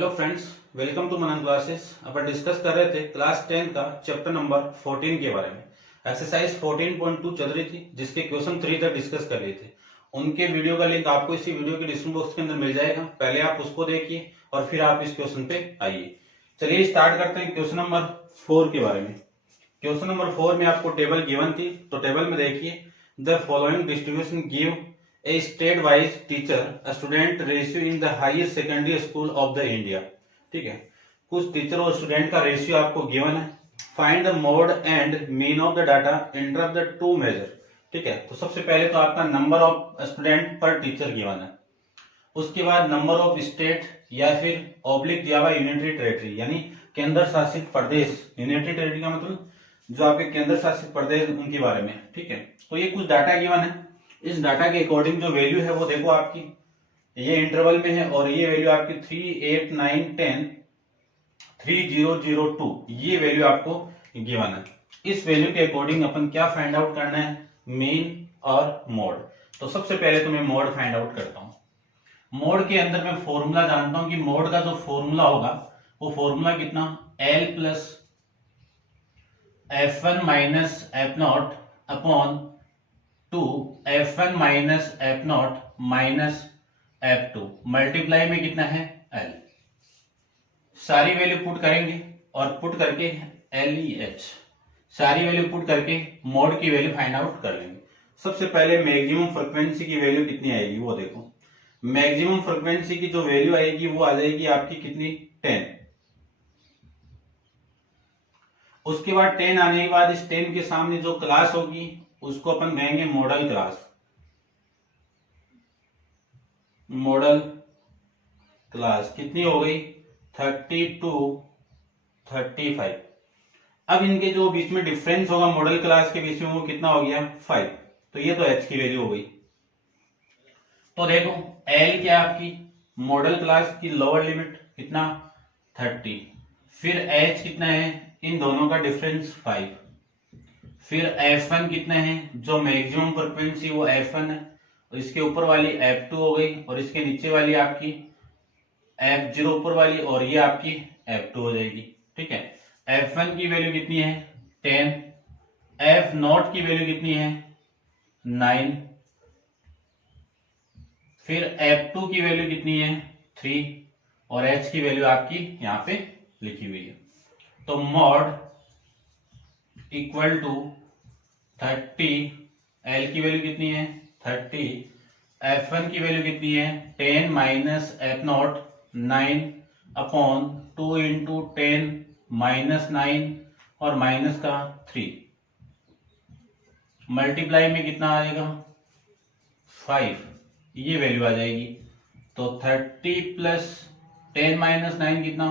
Hello friends, welcome to Manan classes. अपन discuss कर रहे थे क्लास 10 का चैप्टर नंबर 14 के बारे में। एक्सरसाइज 14.2 चल रही थी, जिसके क्वेश्चन 3 तक डिस्कस कर लिए थे। उनके वीडियो का लिंक आपको इसी वीडियो के डिस्क्रिप्शन बॉक्स के अंदर मिल जाएगा। पहले आप उसको देखिए और फिर आप इस क्वेश्चन पे आइए। चलिए स्टार्ट करते हैं क्वेश्चन नंबर 4 के बारे में। क्वेश्चन नंबर 4 में आपको टेबल गिवन थी, तो टेबल में देखिए the following distribution give a state wise teacher a student ratio in the highest secondary school of the India। ठीक है, कुछ टीचर और स्टूडेंट का रेशियो आपको गिवन है। Find the mode and mean of the data, interpret the two measure. ठीक है, तो सबसे पहले तो आपका number of student per teacher given है। उसके बाद नंबर ऑफ स्टेट या फिर ऑब्लिक दिया हुआ यूनिटरी टेरिटरी, यानी केंद्र शासित प्रदेश। यूनिटरी टेरिटरी का मतलब जो आपके केंद्र शासित प्रदेश उनके बारे में। ठीक है, तो ये कुछ डाटा गिवन है। इस डाटा के अकॉर्डिंग जो वैल्यू है वो देखो आपकी ये इंटरवल में है और ये वैल्यू आपकी 3, 8, 9, 10, 3002 ये वैल्यू आपको गिवन है। इस वैल्यू के अकॉर्डिंग अपन क्या फाइंड आउट करना है, मीन और मोड। तो सबसे पहले तो मैं मोड फाइंड आउट करता हूं। मोड के अंदर मैं फॉर्मूला जानता हूं कि मोड का जो फॉर्मूला होगा वो फॉर्मूला कितना, L plus F1 minus F0 upon 2 F1 minus F0 minus F2 multiply में कितना है L। सारी वैल्यू पुट करेंगे और पुट करके LEH सारी वैल्यू पुट करके मोड की वैल्यू फाइंड आउट कर लेंगे। सबसे पहले मैक्सिमम फ्रीक्वेंसी की वैल्यू कितनी आएगी वो देखो। मैक्सिमम फ्रीक्वेंसी की जो वैल्यू आएगी वो आ जाएगी आपकी कितनी, 10। उसके बाद 10 आने के बाद इस 10 के सामने जो क्लास होगी उसको अपन कहेंगे मॉडल क्लास। मॉडल क्लास कितनी हो गई, 32, 35। अब इनके जो बीच में डिफरेंस होगा मॉडल क्लास के बीच में वो कितना हो गया, 5। तो ये तो h की वैल्यू हो गई। तो देखो L क्या आपकी मॉडल क्लास की लोअर लिमिट कितना, 30। फिर h कितना है, इन दोनों का डिफरेंस 5। फिर F1 कितना है, जो मैक्सिमम फ्रीक्वेंसी वो F1 है, और इसके ऊपर वाली F2 हो गई और इसके नीचे वाली आपकी F0 ऊपर वाली और ये आपकी F2 हो जाएगी। ठीक है, F1 की वैल्यू कितनी है, 10। F0 की वैल्यू कितनी है, 9। फिर F2 की वैल्यू कितनी है, 3 और H की वैल्यू आपकी यहाँ पे लिखी हुई है। तो मॉड इक्वल टू 30, L की वैल्यू कितनी है, 30। F1 की वैल्यू कितनी है, 10 minus F0 9 upon 2 into 10 minus 9 और माइनस का 3 मल्टीप्लाई में कितना आएगा, 5। ये वैल्यू आ जाएगी। तो 30 प्लस 10 माइनस 9 कितना,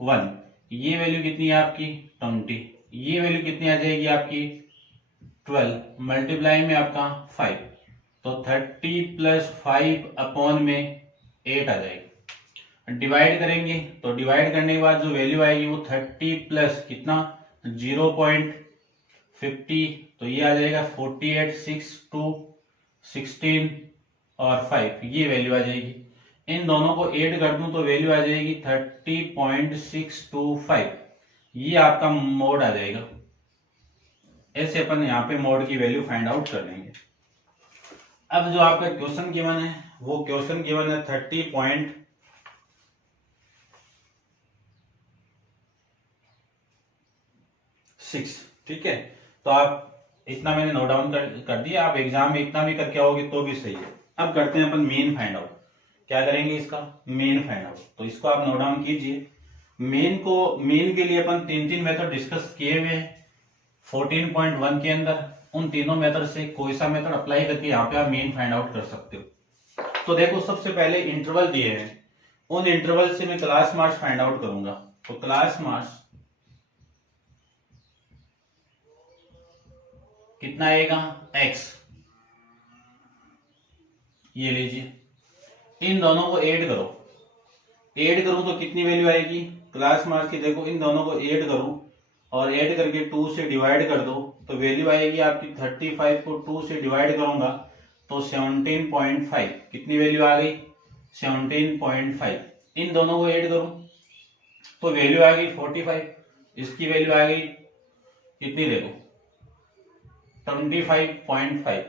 1। ये वैल्यू कितनी है आपकी, 20। ये वैल्यू कितनी आ जाएगी आपकी, 12 मल्टीप्लाई में आपका 5। तो 30 प्लस 5 अपॉन में 8 आ जाएगी। डिवाइड करेंगे तो डिवाइड करने के बाद जो वैल्यू आएगी वो 30 प्लस कितना, 0.50। तो ये आ जाएगा 48, 6, 2, 16 और 5 ये वैल्यू आ जाएगी। इन दोनों को ऐड कर दूं तो वैल्यू आ जाएगी 30.625। ये आपका मोड आ जाएगा। ऐसे अपन यहाँ पे मोड की वैल्यू फाइंड आउट कर लेंगे। अब जो आपका क्वेश्चन गिवन है वो क्वेश्चन गिवन है 30.6। ठीक है, तो आप इतना मैंने नोट डाउन कर दिया। आप एग्जाम में इतना भी करके आओगे तो भी सही है। अब करते हैं अपन मेन फाइंड आउट। क्या करेंगे, इसका मेन फाइंड आउट। तो इसको आप नोट डाउन कीजिए। मेन के लिए अपन 3 मेथड डिस्कस किए हुए हैं 14.1 के अंदर। उन तीनों मेथड से कोई सा मेथड अप्लाई करके यहाँ पे आप मेन फाइंड आउट कर सकते हो। तो देखो सबसे पहले इंटरवल दिए हैं, उन इंटरवल से मैं क्लास मार्क्स फाइंड आउट करूंगा। तो क्लास मार्क्स कितना आएगा, x। ये लीजिए, इन दोनों को ऐड करो। ऐड करूं तो कितनी वैल्यू आएगी क्लास मार्क्स की, देखो इन दोनों को ऐड करूं और ऐड करके 2 से डिवाइड कर दो तो वैल्यू आएगी आपकी 35 को 2 से डिवाइड करूंगा तो 17.5। कितनी वैल्यू आ गई, 17.5। इन दोनों को ऐड करूं तो वैल्यू आ गई 45, इसकी वैल्यू आ गई कितनी देखो 25.5,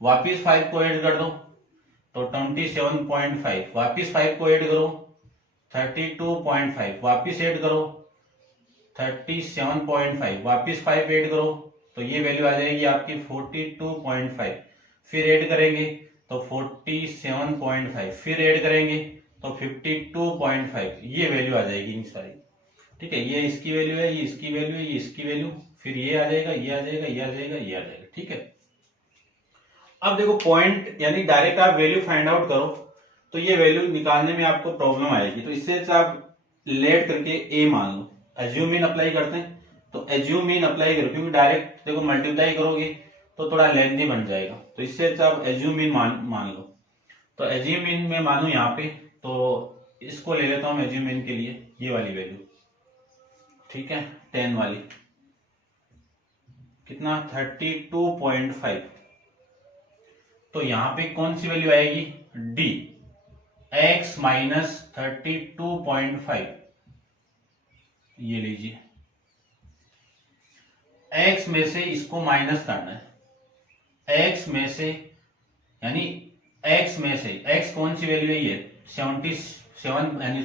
वापिस 5 को ऐड कर दो तो 27.5, वापिस 5 को ऐड करो 32.5, वापिस ऐड करो 37.5, वापिस 5 ऐड करो तो ये वैल्यू आ जाएगी आपकी 42.5, फिर ऐड करेंगे तो 47.5, फिर ऐड करेंगे तो 52.5, ये वैल्यू आ जाएगी इन सारी। ठीक है, ये इसकी वैल्यू है, ये इसकी वैल्यू है, ये इसकी वैल्यू, फिर ये आ जाएगा, ये आ जाएगा, ये आ जाएगा, ये आ जाएगा। ठीक है, अब देखो पॉइंट यानी डायरेक्ट आप वैल्यू फाइंड आउट करो तो ये वैल्यू निकालने में आपको प्रॉब्लम आएगी, तो इससे आप लेट करके ए मान लो, एज्यूम मीन अप्लाई करते हैं तो एज्यूम मीन अप्लाई करो, क्योंकि डायरेक्ट देखो मल्टीप्लाई करोगे तो थोड़ा लेंथी बन जाएगा, तो इससे आप एज्यूम मीन मान लो। तो एज्यूम मीन में मानू यहाँ पे, तो इसको ले लेता हूँ एज्यूम मीन के लिए, ये वाली वैल्यू, ठीक है 10 वाली, कितना 32.5, तो यहां पे कौन सी वैल्यू आएगी डी, x माइनस 32.5, ये लीजिए, x में से इसको माइनस करना है, x में से यानी x में से x कौन सी वैल्यू है ये 77 यानी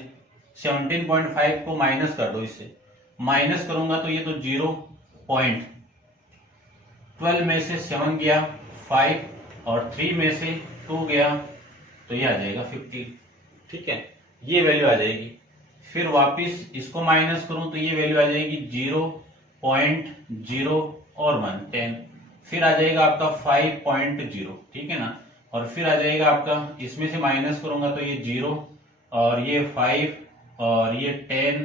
17.5 को माइनस कर दो, इससे माइनस करूंगा तो ये तो 0.12 में से 7 गया 5 और 3 में से 2 गया तो ये आ जाएगा 50। ठीक है, ये वैल्यू आ जाएगी, फिर वापिस इसको माइनस करूं तो ये वैल्यू आ जाएगी 0.0 और 1 10, फिर आ जाएगा आपका 5.0, ठीक है ना, और फिर आ जाएगा आपका इसमें से माइनस करूंगा तो ये 0 और ये 5 और ये 10,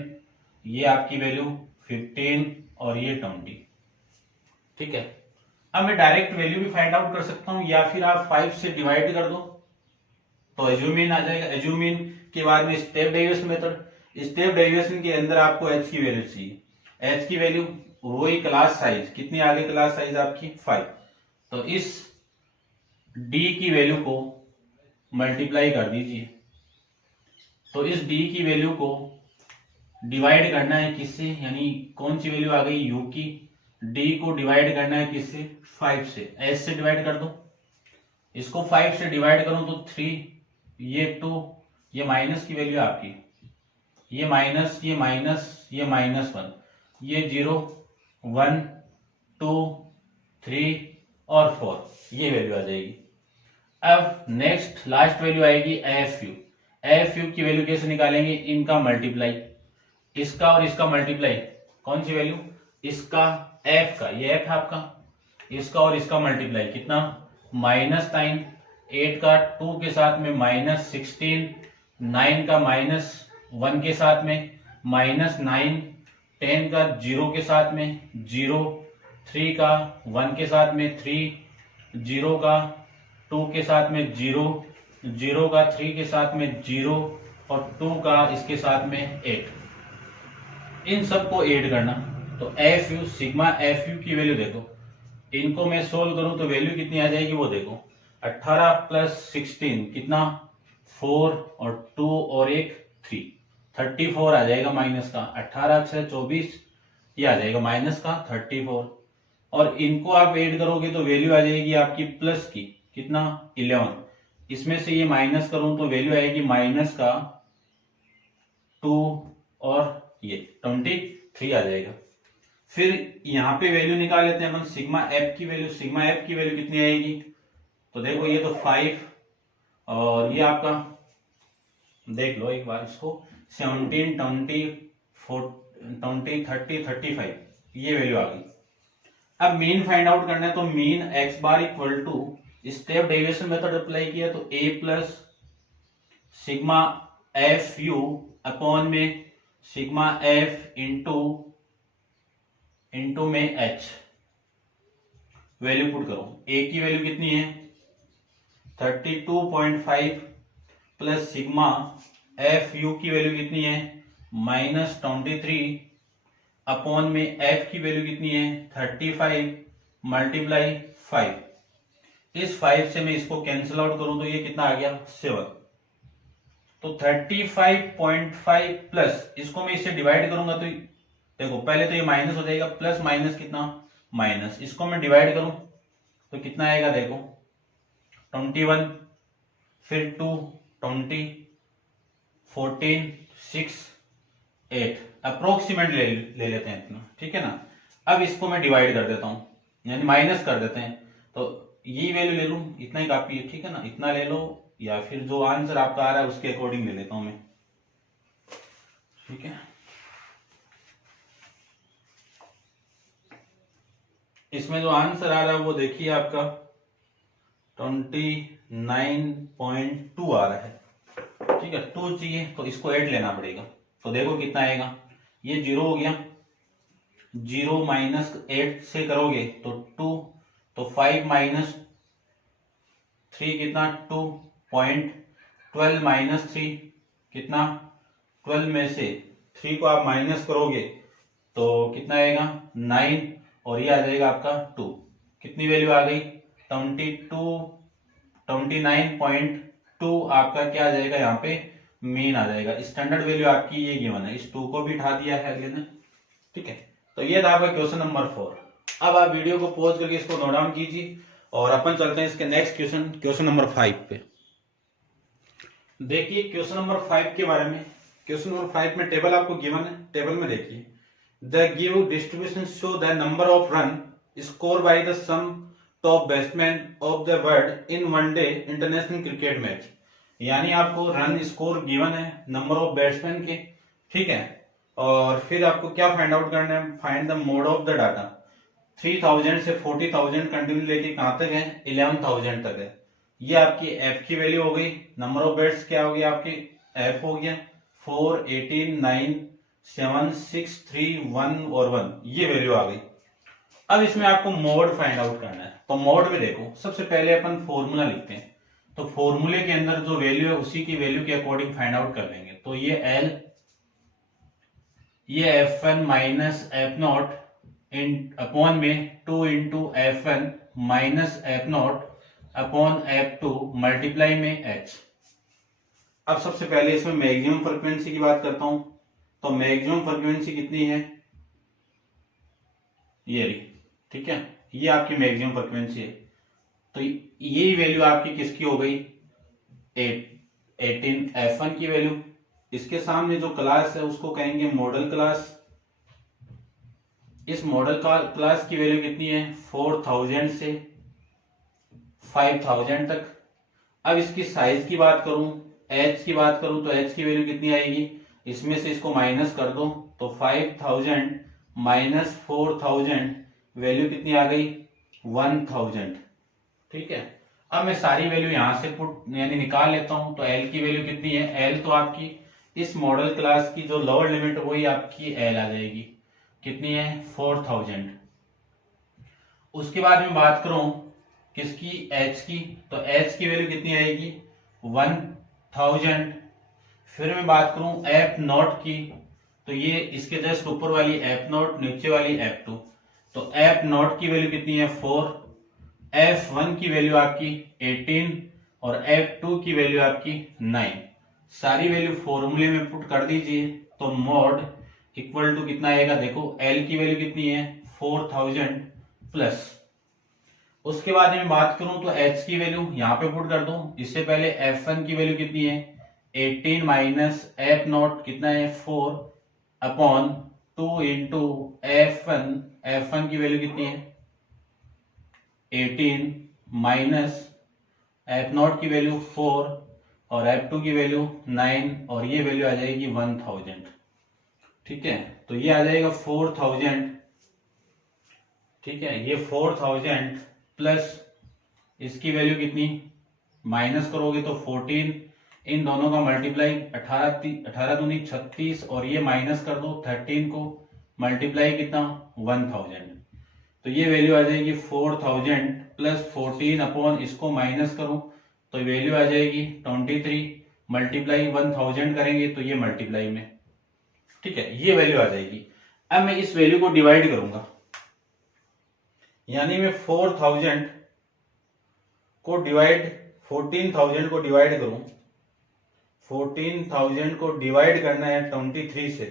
ये आपकी वैल्यू 15 और ये 20। ठीक है, अब मैं डायरेक्ट वैल्यू भी फाइंड आउट कर सकता हूं या फिर आप 5 से डिवाइड कर दो तो एज्यूम इन आ जाएगा। एज्यूम इन के बाद में step deviation method, step deviation के अंदर आपको एच की वैल्यू चाहिए, एच की वैल्यू वही क्लास साइज, कितनी आ गई क्लास साइज आपकी 5, तो इस डी की वैल्यू को मल्टीप्लाई कर दीजिए, तो इस डी की वैल्यू को डिवाइड करना है किससे, यानी कौन सी वैल्यू आ गई यू की, डी को डिवाइड करना है किससे 5 से, एच से डिवाइड कर दो, इसको 5 से डिवाइड करूं तो 3, ये 2, ये माइनस की वैल्यू आपकी, ये माइनस, ये माइनस, ये -1, ये 0 1 2 3 और 4, ये वैल्यू आ जाएगी। अब नेक्स्ट लास्ट वैल्यू आएगी एफ यू, एफ यू की वैल्यू कैसे निकालेंगे, इनका मल्टीप्लाई, इसका और इसका मल्टीप्लाई, कौन सी वैल्यू, इसका एफ का, ये एफ है आपका, इसका और इसका मल्टीप्लाई कितना -9, 8 का 2 के साथ में -16, 9 का -1 के साथ में -9, 10 का 0 के साथ में 0, 3 का 1 के साथ में 3, 0 का 2 के साथ में 0, 0 का 3 के साथ में 0 और 2 का इसके साथ में 8, इन सबको ऐड करना, तो F you sigma f u की वैल्यू देखो, इनको मैं सोल्व करूं तो वैल्यू कितनी आ जाएगी वो देखो, 18 प्लस 16 कितना 4 और 2 और 1 3, 34 आ जाएगा माइनस का, 18 से 24 ये आ जाएगा माइनस का 34, और इनको आप ऐड करोगे तो वैल्यू आ जाएगी आपकी प्लस की कितना 11, इसमें से ये माइनस करूं तो वैल्यू आएगी माइनस का 2 और ये 23 आ जाएगा। फिर यहाँ पे वैल्यू निकाल लेते हैं अपन सिग्मा एफ की वैल्यू, सिग्मा एफ की वैल्यू कितनी आएगी, तो देखो ये तो 5 और ये आपका देख लो एक बार इसको 17 20 30 35, ये वैल्यू आ गई। अब मीन फाइंड आउट करना है तो mean x bar equal to step deviation method apply किया तो a plus sigma f u upon में सिग्मा एफ इंटू में h, वैल्यू पुट करो, a की वैल्यू कितनी है 32.5 प्लस सिग्मा एफ यू की वैल्यू कितनी है -23 अपॉन में f की वैल्यू कितनी है 35 मल्टीप्लाई 5, इस 5 से मैं इसको कैंसिल आउट करूं तो ये कितना आ गया 7, तो 35.5 प्लस, इसको मैं इससे डिवाइड करूंगा तो देखो पहले तो ये माइनस हो जाएगा, प्लस माइनस कितना माइनस, इसको मैं डिवाइड करूं तो कितना आएगा देखो 21, फिर 2, 20, 14, 6, 8, अप्रोक्सीमेट ले लेते हैं इतना, ठीक है ना। अब इसको मैं डिवाइड कर देता हूं, यानी माइनस कर देते हैं, तो ये वैल्यू ले लूं, इतना ही काफी है, ठीक है ना, इतना ले लो, या फिर जो आंसर आपका आ रहा है उसके अकॉर्डिंग ले लेता हूं मैं, ठीक है। इसमें जो आंसर आ रहा है वो देखिए आपका 29.2 आ रहा है, ठीक है। 2 चाहिए तो इसको 8 लेना पड़ेगा, तो देखो कितना आएगा, ये 0 हो गया, 0 माइनस 8 से करोगे तो 2, तो 5 माइनस 3 कितना 2.12 माइनस 3 कितना 12 में से 3 को आप माइनस करोगे तो कितना आएगा 9, और ये आ जाएगा आपका 2, कितनी वैल्यू आ गई 29.2 आपका क्या आ जाएगा यहाँ पे मीन आ जाएगा। स्टैंडर्ड वैल्यू आपकी ये गिवन है, इस 2 को भी उठा दिया है अगले ने, ठीक है। तो ये था आपका क्वेश्चन नंबर 4। अब आप वीडियो को पॉज करके इसको नोट डाउन कीजिए और अपन चलते हैं इसके नेक्स्ट क्वेश्चन नंबर 5 पे। देखिए क्वेश्चन नंबर 5 के बारे में, क्वेश्चन नंबर 5 में टेबल आपको गिवन है, टेबल में देखिए the give distribution show the number of run score by the some top batsman of the world in one day international cricket match, यानी आपको रन स्कोर गिवन है नंबर ऑफ बैट्समैन के, ठीक है, और फिर आपको क्या फाइंड आउट करना है, find the mode of the data. 3000 से 40,000 कंटिन्यू लेके कहां तक है 11,000 तक है, ये आपकी एफ की वैल्यू हो गई, नंबर ऑफ बैट्स क्या हो गया आपके एफ हो गया 4, 18, 9, 7, 6, 3, 1 और 1, ये वैल्यू आ गई। अब इसमें आपको मोड फाइंड आउट करना है, तो मोड में देखो सबसे पहले अपन फॉर्मूला लिखते हैं, तो फॉर्मूले के अंदर जो वैल्यू है उसी की वैल्यू के अकॉर्डिंग फाइंड आउट कर लेंगे। तो ये एल, ये F1 minus f not in upon में 2 into F1 minus f not upon F2 multiply में H। अब सबसे पहले इसमें मैक्सिमम फ्रीक्वेंसी की बात करता हूं, तो मैक्सिमम फ्रीक्वेंसी कितनी है ये रही, ठीक है, ये आपकी मैक्सिमम फ्रीक्वेंसी है, तो ये वैल्यू आपकी किसकी हो गई 18 F1 की वैल्यू। इसके सामने जो क्लास है उसको कहेंगे मॉडल क्लास, इस मॉडल क्लास की वैल्यू कितनी है 4000 से 5000 तक। अब इसकी साइज की बात करूं, एच की बात करूं, तो एच की वैल्यू कितनी आएगी, इसमें से इसको माइनस कर दो तो 5000 माइनस 4000 वैल्यू कितनी आ गई 1000, ठीक है। अब मैं सारी वैल्यू यहां से पुट यानी निकाल लेता हूं, तो एल की वैल्यू कितनी है, एल तो आपकी इस मॉडल क्लास की जो लोअर लिमिट वही आपकी एल आ जाएगी, कितनी है 4000। उसके बाद में बात करूं किसकी एच की, तो एच की वैल्यू कितनी आएगी 1000। फिर मैं बात करूं एफ नॉट की, तो ये इसके जस्ट ऊपर वाली एफ नॉट, नीचे वाली F2, तो एफ नॉट की वैल्यू कितनी है 4, F1 की वैल्यू आपकी 18 और F2 की वैल्यू आपकी 9। सारी वैल्यू फॉर्मूले में पुट कर दीजिए, तो मोड इक्वल टू कितना आएगा देखो, L की वैल्यू कितनी है 4000 प्लस। उसके बाद में बात करूं तो H की वैल्यू यहां पे पुट कर दूं, इससे पहले F1 की वैल्यू कितनी है 18 माइनस एफ नॉट कितना है 4 अपॉन 2 इंटू F1 की वैल्यू कितनी है 18 माइनस एफ नॉट की वैल्यू 4 और F2 की वैल्यू 9 और ये वैल्यू आ जाएगी 1000, ठीक है। तो ये आ जाएगा 4000, ठीक है, ये 4000 प्लस इसकी वैल्यू कितनी माइनस करोगे तो 14, इन दोनों का मल्टीप्लाई 18 दूनी 36 और ये माइनस कर दो 13 को मल्टीप्लाई कितना 1000, तो ये वैल्यू आ जाएगी 4000 प्लस 14 अपॉन इसको माइनस करूं तो वैल्यू आ जाएगी 23 मल्टीप्लाई 1000 करेंगे तो ये मल्टीप्लाई में, ठीक है, ये वैल्यू आ जाएगी। अब मैं इस वैल्यू को डिवाइड करूंगा, यानी मैं 4000 को डिवाइड 14,000 को डिवाइड करूं 14,000 को डिवाइड करना है 23 से,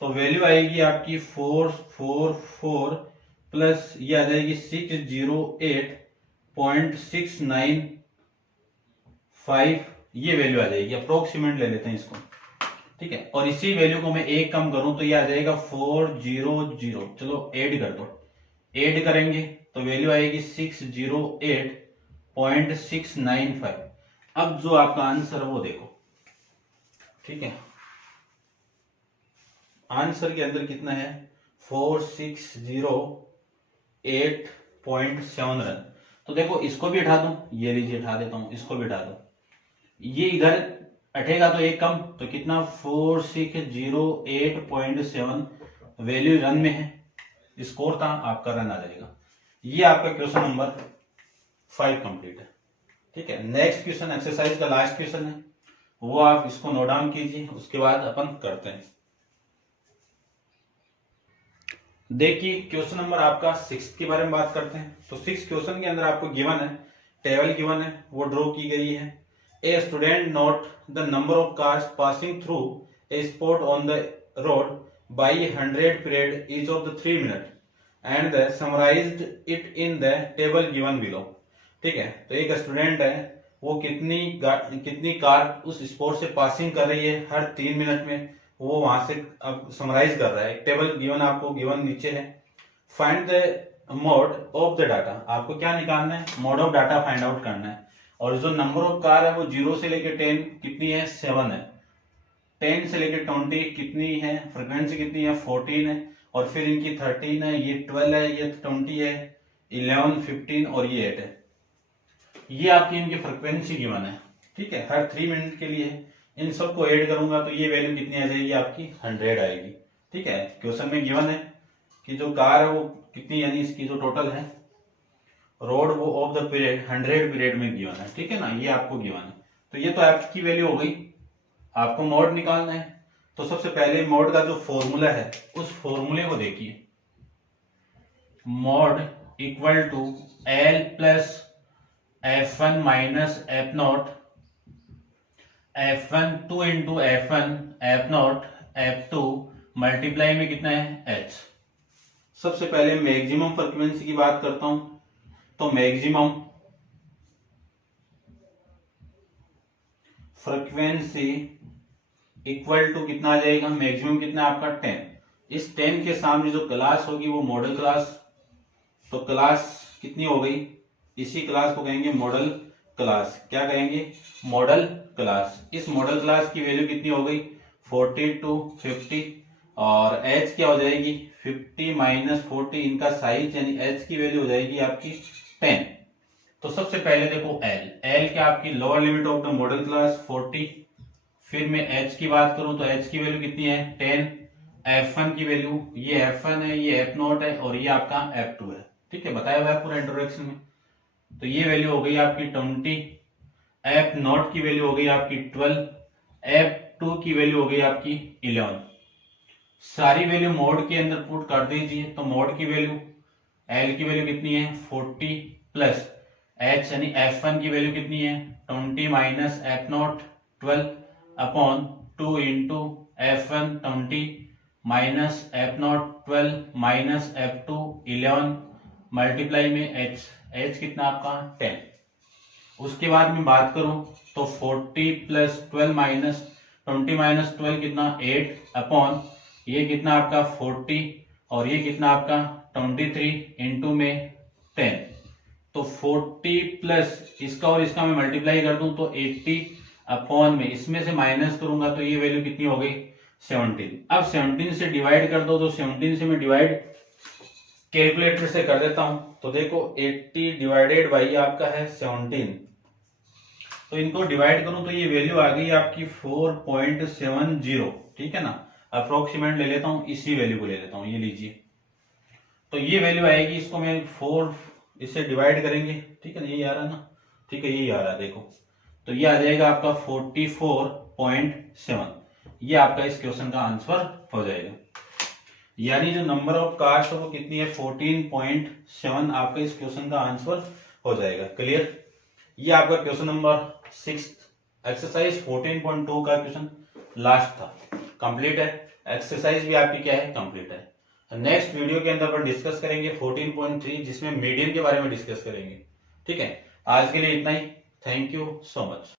तो वैल्यू आएगी आपकी 444 प्लस ये आ जाएगी 608.695, ये वैल्यू आ जाएगी। अप्रोक्सीमेट ले लेते हैं इसको, ठीक है। और इसी वैल्यू को मैं एक कम करूं तो ये आ जाएगा 400, चलो ऐड कर दो, ऐड करेंगे तो वैल्यू आएगी 608.695। अब जो आपका आंसर है वो देखो, ठीक है। आंसर के अंदर कितना है 4608.7 रन। तो देखो इसको भी हटा दूं, ये लीजिए हटा देता हूं, इसको भी हटा दो, ये इधर हटेगा तो एक कम, तो कितना 4608.7 वैल्यू रन में है, स्कोर था आपका, रन आ जाएगा। ये आपका क्वेश्चन नंबर 5 कंप्लीट है, ठीक है। नेक्स्ट क्वेश्चन एक्सरसाइज का लास्ट क्वेश्चन है, वो आप इसको नोट डाउन कीजिए, उसके बाद अपन करते हैं। देखिए क्वेश्चन नंबर आपका 6 के बारे में बात करते हैं। तो 6 क्वेश्चन के अंदर आपको गिवन है, टेबल गिवन है, वो ड्रॉ की गई है। A student note the number of cars passing through a spot on the road by 100 period each of the 3 minute and summarised it in the table given below, ठीक है। तो एक student है, वो कितनी कार उस स्पॉट से passing कर रही है हर 3 मिनट में, वो वहां से अब समराइज कर रहा है। टेबल गिवन आपको गिवन नीचे है। Find the mode of the data, आपको क्या निकालना है, mode of data find out करना है। और जो नंबर ऑफ कार है वो 0 से लेकर 10 कितनी है 7 है, 10 से लेकर 20 कितनी है, फ्रीक्वेंसी कितनी है 14 है, और फिर इनकी 13 है, ये 12 है, ये 20 है, 11 15 और ये 8 है। ये आपकी इनकी फ्रीक्वेंसी गिवन है, ठीक है, हर 3 मिनट के लिए। इन सबको ऐड करूंगा तो ये वैल्यू कितनी आ जाएगी आपकी 100 आएगी, ठीक है। क्वेश्चन में गिवन है कि जो कार है वो कितनी, यानी इसकी जो टोटल है रोड वो ऑफ द पीरियड 100 पीरियड में गिवन है, ठीक है ना, ये आपको गिवन है। तो ये तो आपकी वैल्यू हो गई, आपको मोड निकालना है। तो सबसे पहले मोड का जो फॉर्मूला है उस फॉर्मूले को देखिए, mode equal to l plus F1 minus f naught, F1 2 into F1 f naught F2 multiply में कितना है H। सबसे पहले मैक्सिमम फ्रीक्वेंसी की बात करता हूं, तो मैक्सिमम फ्रीक्वेंसी इक्वल टू कितना आ जाएगा, मैक्सिमम कितना आपका 10। इस 10 के सामने जो क्लास होगी वो मॉडल क्लास, तो क्लास कितनी हो गई, इसी क्लास को कहेंगे मॉडल क्लास। क्या कहेंगे, मॉडल क्लास। इस मॉडल क्लास की वैल्यू कितनी हो गई 40 to 50, और h क्या हो जाएगी 50 माइनस 40, इनका साइज यानी h की वैल्यू हो जाएगी आपकी 10। तो सबसे पहले देखो l क्या आपकी lower limit of the model class 40, फिर मैं h की बात करूं तो h की वैल्यू कितनी है 10, f1 की वैल्यू, ये f1 है, ये f0 है, और ये आपका f2 है, ठीक है, बताया हुआ है पूरा इंट्रोडक्शन में। तो ये वैल्यू हो गई आपकी 20, f0 की वैल्यू हो गई आपकी 12, f2 की वैल्यू हो गई आपकी 11। सारी वैल्यू मोड के अंदर पुट कर दीजिए, तो मोड की वैल्यू l की वैल्यू कितनी है 40 प्लस h यानी f1 की वैल्यू कितनी है 20 minus f0 12 upon 2 into f1 20 minus f0 12 minus f2 11 multiply में h कितना आपका 10। उसके बाद में बात करूं तो 40 प्लस 12 माइनस 20 माइनस 12 कितना 8 अपॉन ये कितना आपका 40 और ये कितना आपका 23 इंटू में 10। तो 40 प्लस इसका और इसका मैं मल्टीप्लाई कर दूं तो 80 अपॉन में इसमें से माइनस करूंगा तो ये वैल्यू कितनी हो गई 17। अब 17 से डिवाइड कर दो, तो 17 से मैं डिवाइड कैलकुलेटर से कर देता हूं, तो देखो 80 डिवाइडेड बाई आपका है 17, तो इनको डिवाइड करूं तो ये वैल्यू आ गई आपकी 4.70, ठीक है ना। अप्रोक्सीमेट ले लेता हूं, इसी वैल्यू को ले लेता हूं, ये लीजिए, तो ये वैल्यू आएगी, इसको मैं 4 इससे डिवाइड करेंगे, ठीक है ना, यही आ रहा है ना, ठीक है यही आ रहा है देखो, तो ये आ जाएगा आपका 44.7। ये आपका इस क्वेश्चन का आंसर हो जाएगा, यानी जो नंबर ऑफ कार्स है वो कितनी है 14.7 आपका इस क्वेश्चन का आंसर हो जाएगा। क्लियर, ये आपका क्वेश्चन नंबर 6 एक्सरसाइज 14.2 का क्वेश्चन लास्ट था, कंप्लीट है। एक्सरसाइज भी आपकी क्या है, कंप्लीट है। नेक्स्ट वीडियो के अंदर अपन डिस्कस करेंगे 14.3, जिसमें मीडियन के बारे में डिस्कस करेंगे। ठीक है, आज के लिए इतना ही। Thank you so much.